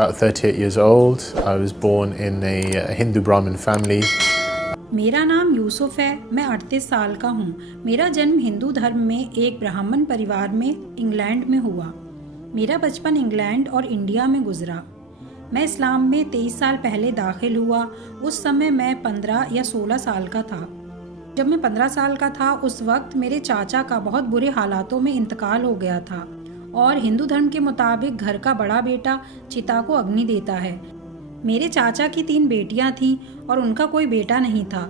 About 38 years old. I was born in a Hindu Brahmin family. मेरा नाम यूसुफ है। मैं 38 साल का हूँ। मेरा जन्म हिंदू धर्म में एक ब्राह्मण परिवार में इंग्लैंड में हुआ। मेरा बचपन इंग्लैंड और इंडिया में गुजरा। मैं इस्लाम में 23 साल पहले दाखिल हुआ। उस समय मैं 15 या 16 साल का था। जब मैं 15 साल का था उस वक्त मेरे चाचा का बहुत बुरे हालातों में इंतकाल हो गया था और हिंदू धर्म के मुताबिक घर का बड़ा बेटा चिता को अग्नि देता है। मेरे चाचा की 3 बेटियां थीं और उनका कोई बेटा नहीं था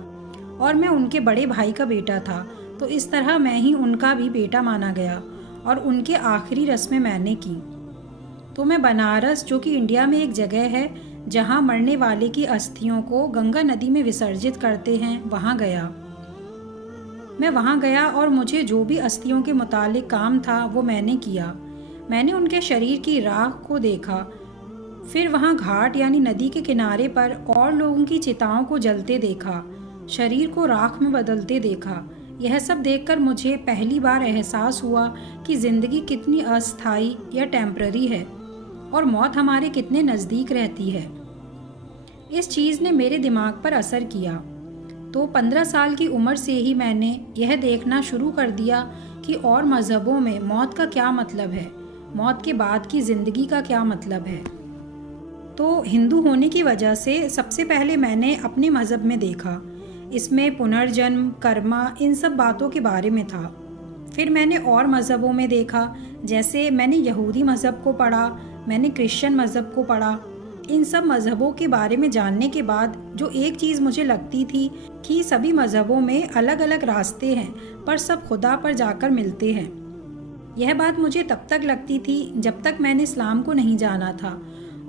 और मैं उनके बड़े भाई का बेटा था, तो इस तरह मैं ही उनका भी बेटा माना गया और उनके आखिरी रस्में मैंने की। तो मैं बनारस, जो कि इंडिया में एक जगह है जहां मरने वाले की अस्थियों को गंगा नदी में विसर्जित करते हैं, वहां गया। मैं वहां गया और मुझे जो भी अस्थियों के मुतालिक काम था वो मैंने किया। मैंने उनके शरीर की राख को देखा, फिर वहां घाट यानी नदी के किनारे पर और लोगों की चिताओं को जलते देखा, शरीर को राख में बदलते देखा। यह सब देखकर मुझे पहली बार एहसास हुआ कि ज़िंदगी कितनी अस्थायी या टेम्पररी है और मौत हमारे कितने नज़दीक रहती है। इस चीज़ ने मेरे दिमाग पर असर किया। तो 15 साल की उम्र से ही मैंने यह देखना शुरू कर दिया कि और मज़हबों में मौत का क्या मतलब है, मौत के बाद की ज़िंदगी का क्या मतलब है। तो हिंदू होने की वजह से सबसे पहले मैंने अपने मज़हब में देखा। इसमें पुनर्जन्म, कर्मा, इन सब बातों के बारे में था। फिर मैंने और मज़हबों में देखा, जैसे मैंने यहूदी मज़हब को पढ़ा, मैंने क्रिश्चियन मज़हब को पढ़ा। इन सब मज़हबों के बारे में जानने के बाद जो एक चीज़ मुझे लगती थी कि सभी मज़हबों में अलग अलग रास्ते हैं पर सब खुदा पर जाकर मिलते हैं। यह बात मुझे तब तक लगती थी जब तक मैंने इस्लाम को नहीं जाना था,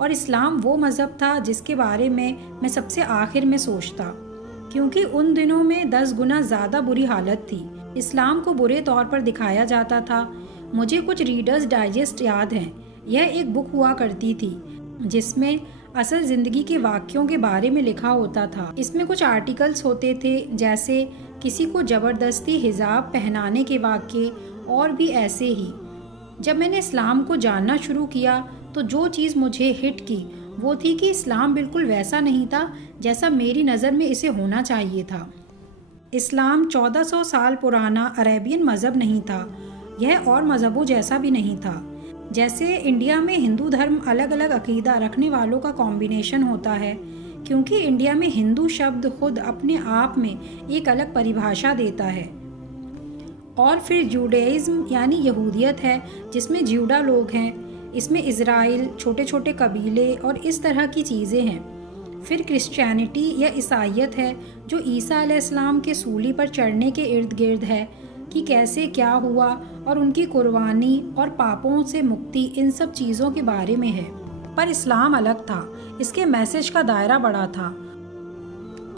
और इस्लाम वो मज़हब था जिसके बारे में मैं सबसे आखिर में सोचता, क्योंकि उन दिनों में 10 गुना ज़्यादा बुरी हालत थी। इस्लाम को बुरे तौर पर दिखाया जाता था। मुझे कुछ रीडर्स डाइजेस्ट याद हैं। यह एक बुक हुआ करती थी जिसमें असल ज़िंदगी के वाक़यों के बारे में लिखा होता था। इसमें कुछ आर्टिकल्स होते थे, जैसे किसी को ज़बरदस्ती हिजाब पहनाने के वाक़ये और भी ऐसे ही। जब मैंने इस्लाम को जानना शुरू किया तो जो चीज़ मुझे हिट की वो थी कि इस्लाम बिल्कुल वैसा नहीं था जैसा मेरी नज़र में इसे होना चाहिए था। इस्लाम 1400 साल पुराना अरेबियन मज़हब नहीं था। यह और मज़हबों जैसा भी नहीं था। जैसे इंडिया में हिंदू धर्म अलग अलग अकीदा रखने वालों का कॉम्बिनेशन होता है, क्योंकि इंडिया में हिंदू शब्द खुद अपने आप में एक अलग परिभाषा देता है। और फिर जूडाइज़्म यानी यहूदियत है, जिसमें ज्यूडा लोग हैं। इसमें इज़राइल, छोटे छोटे कबीले और इस तरह की चीज़ें हैं। फिर क्रिश्चियनिटी या ईसाइयत है, जो ईसा अलैहिस्सलाम के सूली पर चढ़ने के इर्द गिर्द है कि कैसे क्या हुआ और उनकी कुर्बानी और पापों से मुक्ति, इन सब चीज़ों के बारे में है। पर इस्लाम अलग था। इसके मैसेज का दायरा बड़ा था।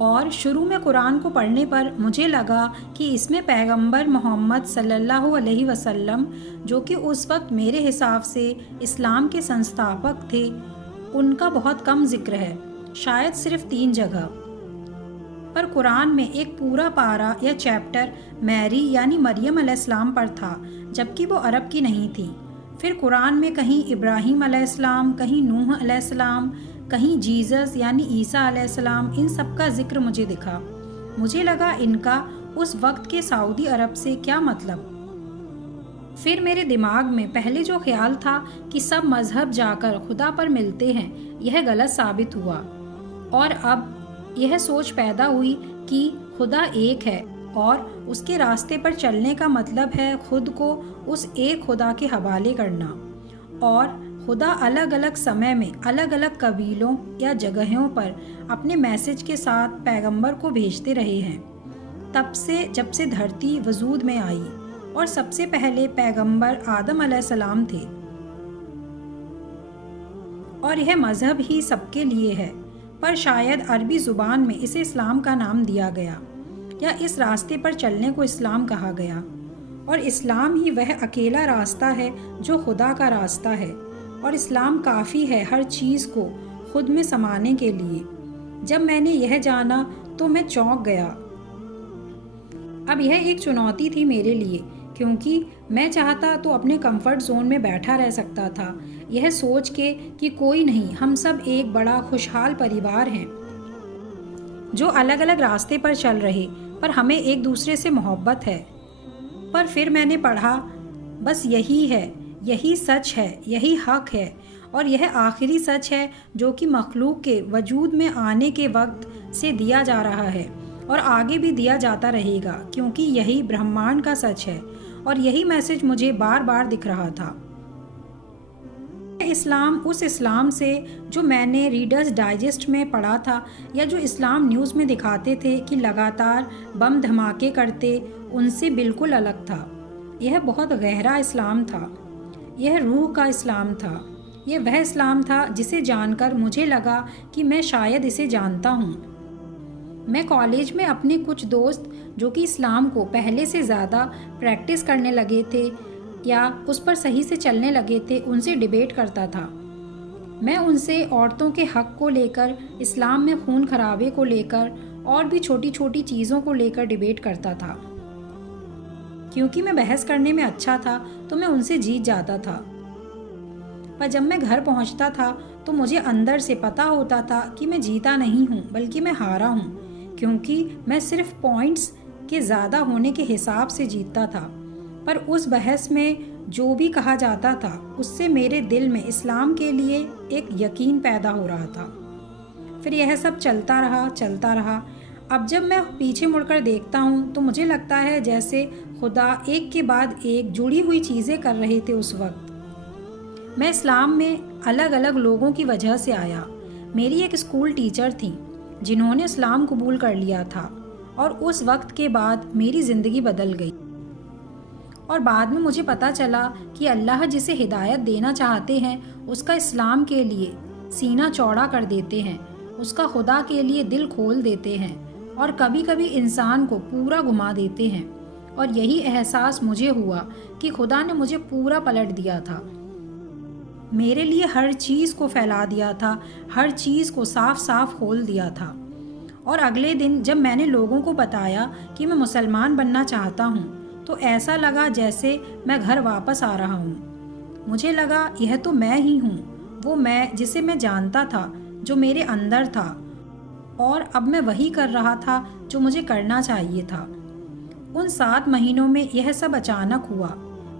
और शुरू में कुरान को पढ़ने पर मुझे लगा कि इसमें पैगंबर मोहम्मद सल्लल्लाहु अलैहि वसल्लम, जो कि उस वक्त मेरे हिसाब से इस्लाम के संस्थापक थे, उनका बहुत कम जिक्र है, शायद सिर्फ 3 जगह। पर कुरान में एक पूरा पारा या चैप्टर मैरी यानी मरियम अलैहिस्सलाम पर था, जबकि वो अरब की नहीं थी। फिर कुरान में कहीं इब्राहीम अलैहिस्सलाम, कहीं नूह अलैहिस्सलाम, कहीं जीसस यानी ईसा अलैहिस्सलाम, इन सब का जिक्र मुझे दिखा। मुझे लगा इनका उस वक्त के सऊदी अरब से क्या मतलब। फिर मेरे दिमाग में पहले जो ख्याल था कि सब मज़हब जाकर खुदा पर मिलते हैं, यह गलत साबित हुआ। और अब यह सोच पैदा हुई कि खुदा एक है और उसके रास्ते पर चलने का मतलब है खुद को उस एक खुदा के हवाले करना। और खुदा अलग अलग समय में अलग अलग कबीलों या जगहों पर अपने मैसेज के साथ पैगंबर को भेजते रहे हैं, तब से जब से धरती वजूद में आई। और सबसे पहले पैगंबर आदम अलैहिस्सलाम थे। और यह मज़हब ही सबके लिए है, पर शायद अरबी ज़ुबान में इसे इस्लाम का नाम दिया गया, या इस रास्ते पर चलने को इस्लाम कहा गया। और इस्लाम ही वह अकेला रास्ता है जो खुदा का रास्ता है, और इस्लाम काफ़ी है हर चीज़ को खुद में समाने के लिए। जब मैंने यह जाना तो मैं चौंक गया। अब यह एक चुनौती थी मेरे लिए, क्योंकि मैं चाहता तो अपने कंफर्ट जोन में बैठा रह सकता था यह सोच के कि कोई नहीं, हम सब एक बड़ा खुशहाल परिवार हैं जो अलग अलग रास्ते पर चल रहे, पर हमें एक दूसरे से मोहब्बत है। पर फिर मैंने पढ़ा, बस यही है, यही सच है, यही हक है और यह आखिरी सच है जो कि मखलूक के वजूद में आने के वक्त से दिया जा रहा है और आगे भी दिया जाता रहेगा, क्योंकि यही ब्रह्मांड का सच है और यही मैसेज मुझे बार बार दिख रहा था। इस्लाम उस इस्लाम से जो मैंने रीडर्स डाइजेस्ट में पढ़ा था या जो इस्लाम न्यूज़ में दिखाते थे कि लगातार बम धमाके करते, उनसे बिल्कुल अलग था। यह बहुत गहरा इस्लाम था, यह रूह का इस्लाम था, यह वह इस्लाम था जिसे जानकर मुझे लगा कि मैं शायद इसे जानता हूँ। मैं कॉलेज में अपने कुछ दोस्त जो कि इस्लाम को पहले से ज़्यादा प्रैक्टिस करने लगे थे या उस पर सही से चलने लगे थे, उनसे डिबेट करता था। मैं उनसे औरतों के हक़ को लेकर, इस्लाम में खून खराबे को लेकर और भी छोटी छोटी चीज़ों को लेकर डिबेट करता था। क्योंकि मैं बहस करने में अच्छा था तो मैं उनसे जीत जाता था। पर जब मैं घर पहुंचता था तो मुझे अंदर से पता होता था कि मैं जीता नहीं हूं, बल्कि मैं हारा हूं, क्योंकि मैं सिर्फ पॉइंट्स के ज़्यादा होने के हिसाब से जीतता था। पर उस बहस में जो भी कहा जाता था उससे मेरे दिल में इस्लाम के लिए एक यकीन पैदा हो रहा था। फिर यह सब चलता रहा। अब जब मैं पीछे मुड़कर देखता हूँ तो मुझे लगता है जैसे खुदा एक के बाद एक जुड़ी हुई चीज़ें कर रहे थे उस वक्त। मैं इस्लाम में अलग अलग लोगों की वजह से आया। मेरी एक स्कूल टीचर थी जिन्होंने इस्लाम कबूल कर लिया था और उस वक्त के बाद मेरी ज़िंदगी बदल गई। और बाद में मुझे पता चला कि अल्लाह जिसे हिदायत देना चाहते हैं उसका इस्लाम के लिए सीना चौड़ा कर देते हैं, उसका खुदा के लिए दिल खोल देते हैं और कभी कभी इंसान को पूरा घुमा देते हैं। और यही एहसास मुझे हुआ कि खुदा ने मुझे पूरा पलट दिया था, मेरे लिए हर चीज़ को फैला दिया था, हर चीज़ को साफ साफ खोल दिया था। और अगले दिन जब मैंने लोगों को बताया कि मैं मुसलमान बनना चाहता हूँ तो ऐसा लगा जैसे मैं घर वापस आ रहा हूँ। मुझे लगा यह तो मैं ही हूँ, वो मैं जिसे मैं जानता था, जो मेरे अंदर था, और अब मैं वही कर रहा था जो मुझे करना चाहिए था। उन 7 महीनों में यह सब अचानक हुआ।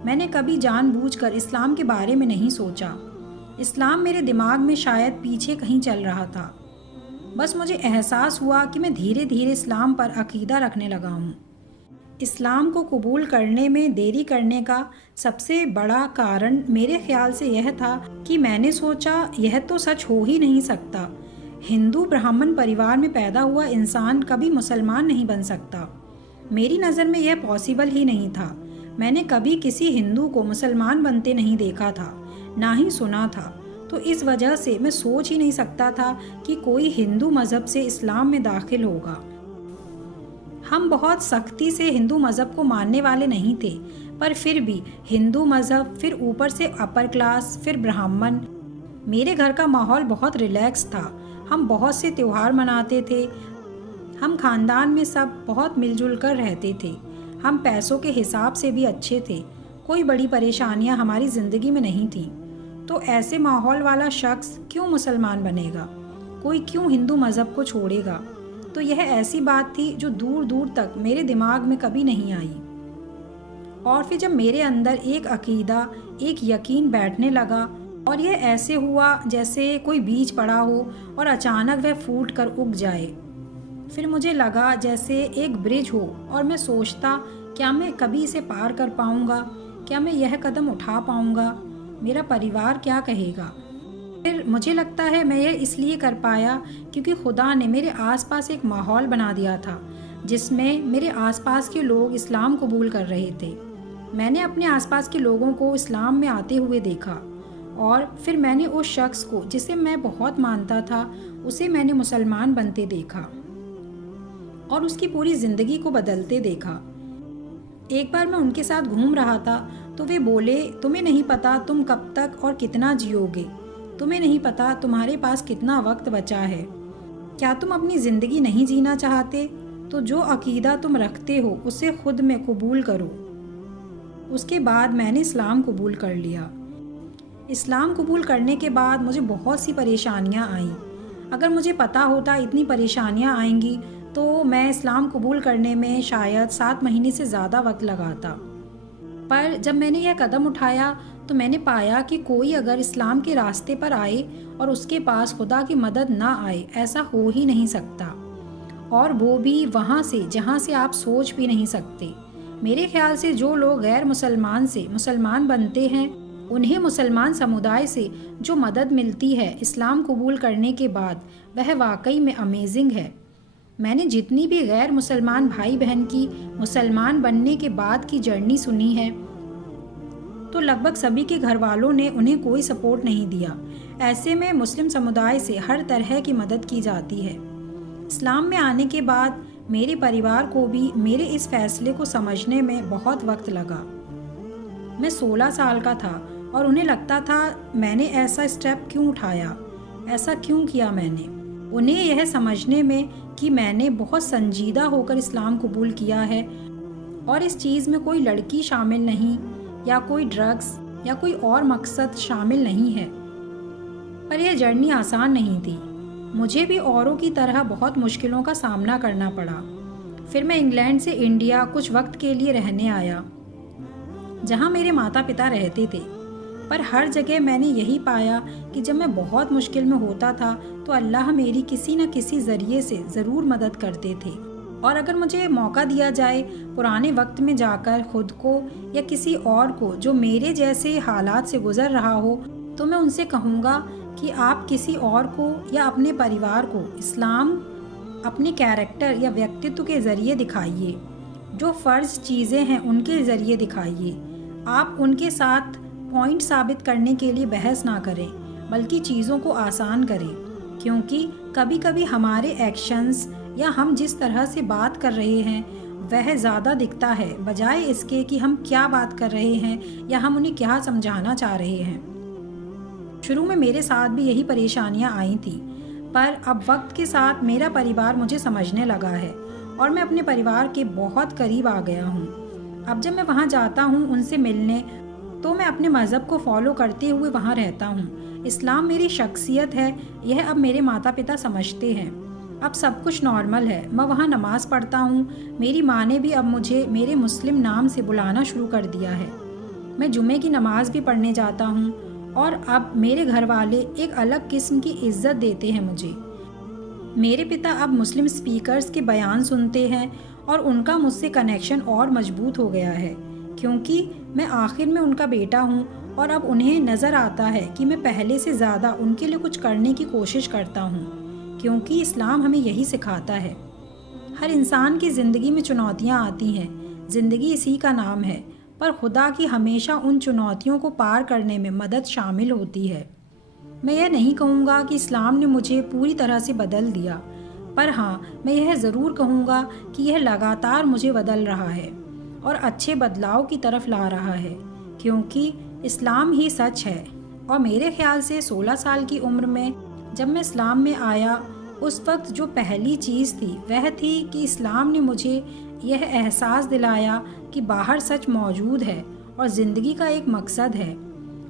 मैंने कभी जानबूझकर इस्लाम के बारे में नहीं सोचा। इस्लाम मेरे दिमाग में शायद पीछे कहीं चल रहा था। बस मुझे एहसास हुआ कि मैं धीरे धीरे इस्लाम पर अकीदा रखने लगा हूँ। इस्लाम को कबूल करने में देरी करने का सबसे बड़ा कारण मेरे ख्याल से यह था कि मैंने सोचा यह तो सच हो ही नहीं सकता। हिंदू ब्राह्मण परिवार में पैदा हुआ इंसान कभी मुसलमान नहीं बन सकता। मेरी नज़र में यह पॉसिबल ही नहीं था। मैंने कभी किसी हिंदू को मुसलमान बनते नहीं देखा था, ना ही सुना था। तो इस वजह से मैं सोच ही नहीं सकता था कि कोई हिंदू मज़हब से इस्लाम में दाखिल होगा। हम बहुत सख्ती से हिंदू मज़हब को मानने वाले नहीं थे, पर फिर भी हिंदू मज़हब, फिर ऊपर से अपर क्लास, फिर ब्राह्मण। मेरे घर का माहौल बहुत रिलैक्स था। हम बहुत से त्यौहार मनाते थे। हम खानदान में सब बहुत मिलजुल कर रहते थे। हम पैसों के हिसाब से भी अच्छे थे। कोई बड़ी परेशानियां हमारी ज़िंदगी में नहीं थी। तो ऐसे माहौल वाला शख्स क्यों मुसलमान बनेगा? कोई क्यों हिंदू मज़हब को छोड़ेगा? तो यह ऐसी बात थी जो दूर दूर तक मेरे दिमाग में कभी नहीं आई। और फिर जब मेरे अंदर एक अकीदा, एक यकीन बैठने लगा और यह ऐसे हुआ जैसे कोई बीज पड़ा हो और अचानक वह फूट कर उग जाए। फिर मुझे लगा जैसे एक ब्रिज हो और मैं सोचता, क्या मैं कभी इसे पार कर पाऊंगा? क्या मैं यह कदम उठा पाऊंगा? मेरा परिवार क्या कहेगा? फिर मुझे लगता है मैं यह इसलिए कर पाया क्योंकि खुदा ने मेरे आसपास एक माहौल बना दिया था जिसमें मेरे आसपास के लोग इस्लाम कबूल कर रहे थे। मैंने अपने आसपास के लोगों को इस्लाम में आते हुए देखा और फिर मैंने उस शख्स को जिसे मैं बहुत मानता था उसे मैंने मुसलमान बनते देखा और उसकी पूरी ज़िंदगी को बदलते देखा। एक बार मैं उनके साथ घूम रहा था तो वे बोले, तुम्हें नहीं पता तुम कब तक और कितना जियोगे, तुम्हें नहीं पता तुम्हारे पास कितना वक्त बचा है। क्या तुम अपनी ज़िंदगी नहीं जीना चाहते? तो जो अकीदा तुम रखते हो उसे खुद में कबूल करो। उसके बाद मैंने इस्लाम कबूल कर लिया। इस्लाम कबूल करने के बाद मुझे बहुत सी परेशानियां आईं। अगर मुझे पता होता इतनी परेशानियां आएंगी तो मैं इस्लाम कबूल करने में शायद 7 महीने से ज़्यादा वक्त लगाता। पर जब मैंने यह कदम उठाया तो मैंने पाया कि कोई अगर इस्लाम के रास्ते पर आए और उसके पास खुदा की मदद ना आए, ऐसा हो ही नहीं सकता, और वो भी वहाँ से जहाँ से आप सोच भी नहीं सकते। मेरे ख्याल से जो लोग गैर मुसलमान से मुसलमान बनते हैं, उन्हें मुसलमान समुदाय से जो मदद मिलती है इस्लाम कबूल करने के बाद, वह वाकई में अमेजिंग है। मैंने जितनी भी गैर मुसलमान भाई बहन की मुसलमान बनने के बाद की जर्नी सुनी है, तो लगभग सभी के घर वालों ने उन्हें कोई सपोर्ट नहीं दिया। ऐसे में मुस्लिम समुदाय से हर तरह की मदद की जाती है। इस्लाम में आने के बाद मेरे परिवार को भी मेरे इस फैसले को समझने में बहुत वक्त लगा। मैं 16 साल का था और उन्हें लगता था मैंने ऐसा स्टेप क्यों उठाया, ऐसा क्यों किया मैंने। उन्हें यह समझने में कि मैंने बहुत संजीदा होकर इस्लाम कबूल किया है और इस चीज़ में कोई लड़की शामिल नहीं या कोई ड्रग्स या कोई और मकसद शामिल नहीं है। पर यह जर्नी आसान नहीं थी। मुझे भी औरों की तरह बहुत मुश्किलों का सामना करना पड़ा। फिर मैं इंग्लैंड से इंडिया कुछ वक्त के लिए रहने आया, जहाँ मेरे माता पिता रहते थे। पर हर जगह मैंने यही पाया कि जब मैं बहुत मुश्किल में होता था तो अल्लाह मेरी किसी न किसी ज़रिए से ज़रूर मदद करते थे। और अगर मुझे मौका दिया जाए पुराने वक्त में जाकर खुद को या किसी और को जो मेरे जैसे हालात से गुज़र रहा हो, तो मैं उनसे कहूँगा कि आप किसी और को या अपने परिवार को इस्लाम अपने कैरेक्टर या व्यक्तित्व के ज़रिए दिखाइए। जो फ़र्ज़ चीज़ें हैं उनके ज़रिए दिखाइए। आप उनके साथ पॉइंट साबित करने के लिए बहस ना करें, बल्कि चीज़ों को आसान करें, क्योंकि कभी कभी हमारे एक्शंस या हम जिस तरह से बात कर रहे हैं वह ज़्यादा दिखता है, बजाय इसके कि हम क्या बात कर रहे हैं या हम उन्हें क्या समझाना चाह रहे हैं। शुरू में मेरे साथ भी यही परेशानियां आई थी, पर अब वक्त के साथ मेरा परिवार मुझे समझने लगा है और मैं अपने परिवार के बहुत करीब आ गया हूँ। अब जब मैं वहाँ जाता हूँ उनसे मिलने, तो मैं अपने मज़हब को फॉलो करते हुए वहाँ रहता हूँ। इस्लाम मेरी शख्सियत है, यह अब मेरे माता पिता समझते हैं। अब सब कुछ नॉर्मल है। मैं वहाँ नमाज़ पढ़ता हूँ। मेरी माँ ने भी अब मुझे मेरे मुस्लिम नाम से बुलाना शुरू कर दिया है। मैं जुमे की नमाज़ भी पढ़ने जाता हूँ और अब मेरे घर वाले एक अलग किस्म की इज्जत देते हैं मुझे। मेरे पिता अब मुस्लिम स्पीकर्स के बयान सुनते हैं और उनका मुझसे कनेक्शन और मजबूत हो गया है, क्योंकि मैं आखिर में उनका बेटा हूँ और अब उन्हें नज़र आता है कि मैं पहले से ज़्यादा उनके लिए कुछ करने की कोशिश करता हूँ, क्योंकि इस्लाम हमें यही सिखाता है। हर इंसान की ज़िंदगी में चुनौतियाँ आती हैं, ज़िंदगी इसी का नाम है, पर खुदा की हमेशा उन चुनौतियों को पार करने में मदद शामिल होती है। मैं यह नहीं कहूँगा कि इस्लाम ने मुझे पूरी तरह से बदल दिया, पर हाँ, मैं यह ज़रूर कहूँगा कि यह लगातार मुझे बदल रहा है और अच्छे बदलाव की तरफ ला रहा है, क्योंकि इस्लाम ही सच है। और मेरे ख्याल से 16 साल की उम्र में जब मैं इस्लाम में आया, उस वक्त जो पहली चीज़ थी वह थी कि इस्लाम ने मुझे यह एहसास दिलाया कि बाहर सच मौजूद है और ज़िंदगी का एक मकसद है।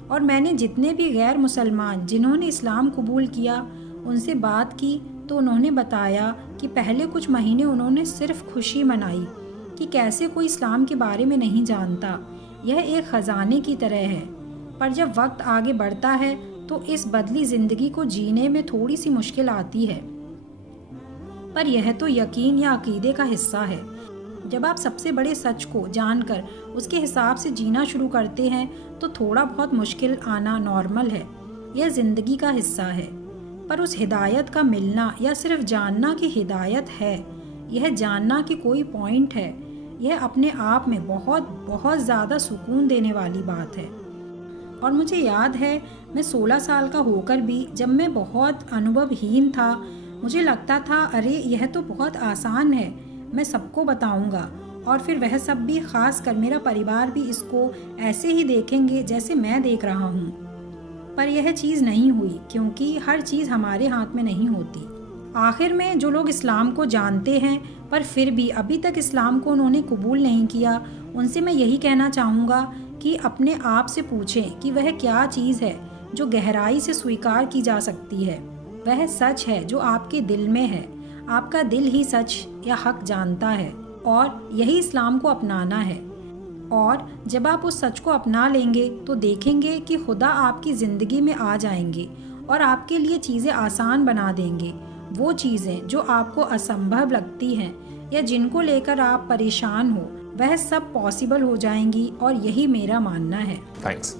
और मैंने जितने भी गैर मुसलमान जिन्होंने इस्लाम कबूल किया उनसे बात की, तो उन्होंने बताया कि पहले कुछ महीने उन्होंने सिर्फ खुशी मनाई कि कैसे कोई इस्लाम के बारे में नहीं जानता, यह एक ख़जाने की तरह है। पर जब वक्त आगे बढ़ता है तो इस बदली ज़िंदगी को जीने में थोड़ी सी मुश्किल आती है, पर यह तो यकीन या अकीदे का हिस्सा है। जब आप सबसे बड़े सच को जानकर उसके हिसाब से जीना शुरू करते हैं तो थोड़ा बहुत मुश्किल आना नॉर्मल है, यह ज़िंदगी का हिस्सा है। पर उस हिदायत का मिलना या सिर्फ जानना कि हिदायत है, यह जानना कि कोई पॉइंट है, यह अपने आप में बहुत बहुत ज़्यादा सुकून देने वाली बात है। और मुझे याद है मैं 16 साल का होकर भी जब मैं बहुत अनुभवहीन था, मुझे लगता था अरे यह तो बहुत आसान है, मैं सबको बताऊंगा और फिर वह सब भी, ख़ास कर मेरा परिवार भी इसको ऐसे ही देखेंगे जैसे मैं देख रहा हूँ। पर यह चीज़ नहीं हुई, क्योंकि हर चीज़ हमारे हाथ में नहीं होती। आखिर में जो लोग इस्लाम को जानते हैं पर फिर भी अभी तक इस्लाम को उन्होंने कबूल नहीं किया, उनसे मैं यही कहना चाहूँगा कि अपने आप से पूछें कि वह क्या चीज़ है जो गहराई से स्वीकार की जा सकती है। वह सच है जो आपके दिल में है। आपका दिल ही सच या हक जानता है और यही इस्लाम को अपनाना है। और जब आप उस सच को अपना लेंगे तो देखेंगे कि खुदा आपकी ज़िंदगी में आ जाएंगे और आपके लिए चीज़ें आसान बना देंगे। वो चीज़ें जो आपको असंभव लगती हैं या जिनको लेकर आप परेशान हो, वह सब पॉसिबल हो जाएंगी और यही मेरा मानना है। थैंक्स।